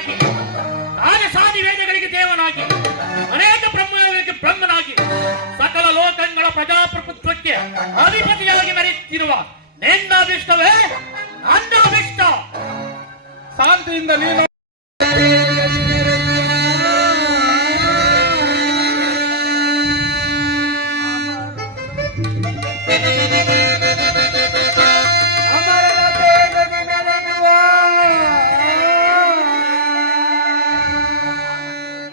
ದೇವನಾಗಿ ಆರಸಾದಿ ವೇದಗಳಿಗೆ ದೇವನಾಗಿ, ಅನೇಕ ಬ್ರಹ್ಮಗಳಿಗೆ ಬ್ರಹ್ಮನಾಗಿ, ಸಕಲ ಲೋಕಗಳ ಪ್ರಜಾಪ್ರಭುತ್ವಕ್ಕೆ ಅಧಿಪತಿಯಾಗಿ ನಡೆಯುತ್ತಿರುವ ನೇಂದಾಭಿಷ್ಟವೇ ಅಂದಾಭಿಷ್ಟ ಶಾಂತಿಯಿಂದ ನೀನು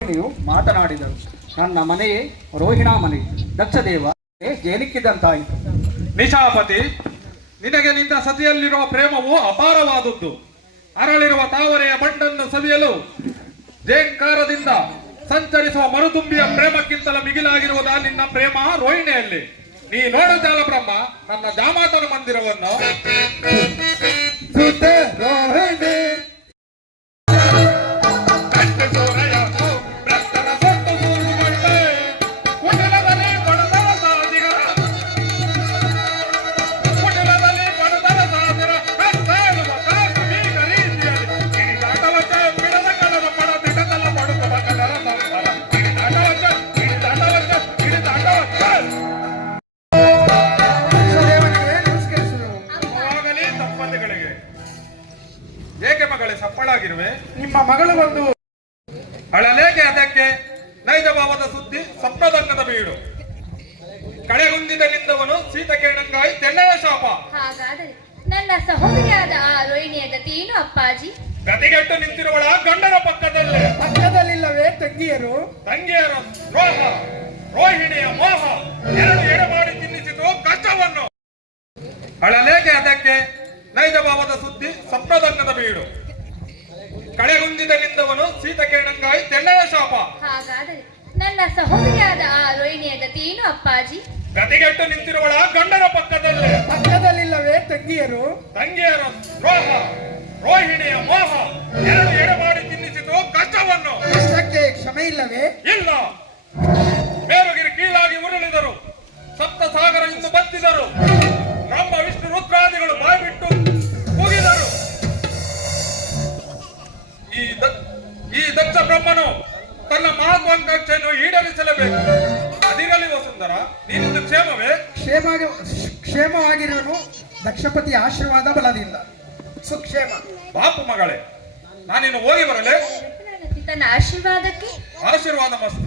ನೀವು ಮಾತನಾಡಿದರು, ನನ್ನ ಮನೆಯೇ ರೋಹಿಣಾ ಮನೆ ದಕ್ಷದೇವ ಜೇಲಿಕ್ಕಿದ್ದಂತಾಯಿತು. ನಿಶಾಪತಿ, ನಿನಗೆ ನಿನ್ನ ಸತಿಯಲ್ಲಿರುವ ಪ್ರೇಮವು ಅಪಾರವಾದದ್ದು. ಅರಳಿರುವ ತಾವರೆಯ ಬಂಡನ್ನು ಸವಿಯಲು ಜೇಂಕಾರದಿಂದ ಸಂಚರಿಸುವ ಮರುತುಂಬಿಯ ಪ್ರೇಮಕ್ಕಿಂತಲೂ ಮಿಗಿಲಾಗಿರುವುದ ನಿನ್ನ ಪ್ರೇಮ ರೋಹಿಣಿಯಲ್ಲಿ? ನೀ ನೋಡುತ್ತಾಲ ಬ್ರಹ್ಮ ನನ್ನ ಜಾಮಾತನ ಮಂದಿರವನ್ನು. ಸುತ ರೋಹಿಣಿ ಸಪ್ಪಳಾಗಿರುವೆ ನಿಮ್ಮ ಮಗಳು ಬಂದು ಅಳಲೇಗೆ ಅದಕ್ಕೆ? ನೈಜ ಭಾವದ ಸುದ್ದಿ ಸಪ್ತದಂಗದ ಬೀಡು. ಕಳೆಗುಂದಿದಲಿಂದವನು ಸೀತಕಿರಣಂಗಾಯಿ ತೆಣ್ಣೆಯ ಶಾಪ. ಹಾಗಾದರೆ ನನ್ನ ಸಹೋದರಿಯಾದ ಆ ರೋಹಿಣಿಯ ಗತಿ ಏನು ಅಪ್ಪಾಜಿ? ಗತಿಗೆಟ್ಟು ನಿಂತಿರುವಳ ಗಂಡನ ಪಕ್ಕದಲ್ಲಿ. ಪಕ್ಕದಲ್ಲಿಲ್ಲವೇ ತಂಗಿಯರು? ತಂಗಿಯರ ದ್ರೋಹ ರೋಹಿಣಿಯ ಮೋಹ ಎರಡು ಏನು ಮಾಡಿ ತಿನ್ನಿಸಿತು ಕಷ್ಟವನ್ನು. ಅಳಲೇಗೆ ಅದಕ್ಕೆ? ನೈಜ ಭಾವದ ಸುದ್ದಿ ಸಪ್ತದಂಗದ ಬೀಡು. ಕಳೆಗುಂದಿದಲಿಂದವನು ಸೀತಕಿರಣಂಗಾಯಿ ತೆಣ್ಣೆಯ ಶಾಪ. ಹಾಗಾದರೆ ನನ್ನ ಸಹೋದರಿಯಾದ ಆ ರೋಹಿಣಿಯ ಗತಿ ಏನು ಅಪ್ಪಾಜಿ? ಗತಿಗೆಟ್ಟು ನಿಂತಿರುವಳ ಗಂಡನ ಪಕ್ಕದಲ್ಲಿ. ಪಕ್ಕದಲ್ಲಿಲ್ಲವೇ ತಂಗಿಯರು? ತಂಗಿಯರ ದ್ರೋಹ ರೋಹಿಣಿಯ ಮೋಹ ಎರಡು ಎಡಮಾಡಿ ತಿನ್ನಿಸಿತು ಕಷ್ಟವನ್ನು. ಕಷ್ಟಕ್ಕೆ ಕ್ಷಮೆ ಇಲ್ಲವೇ? ಇಲ್ಲ. ಮೇರುಗಿರಿ ಕೀಳಾಗಿ ಉರುಳಿದರು. ಸಪ್ತ ಸಾಗರ ಇಂದು ಬತ್ತಿದರು. ಮಹತ್ವಾಕಾಂಕ್ಷೆಯನ್ನು ಈಡೇರಿಸಲೇಬೇಕು. ಅದಿರಲಿ ವಸುಂಧರ ನೀನಿಂದು ಕ್ಷೇಮವೇ? ಕ್ಷೇಮ ಕ್ಷೇಮವಾಗಿರುವನು ದಕ್ಷಪತಿ ಆಶೀರ್ವಾದ ಬಲದಿಂದ. ಸುಕ್ಷೇಮ. ಬಾಪು ಮಗಳೇ ನಾನಿನ್ನು ಹೋಗಿ ಬರಲೇ? ನನ್ನ ಆಶೀರ್ವಾದಕ್ಕೆ? ಆಶೀರ್ವಾದ ಮಸ್ತು.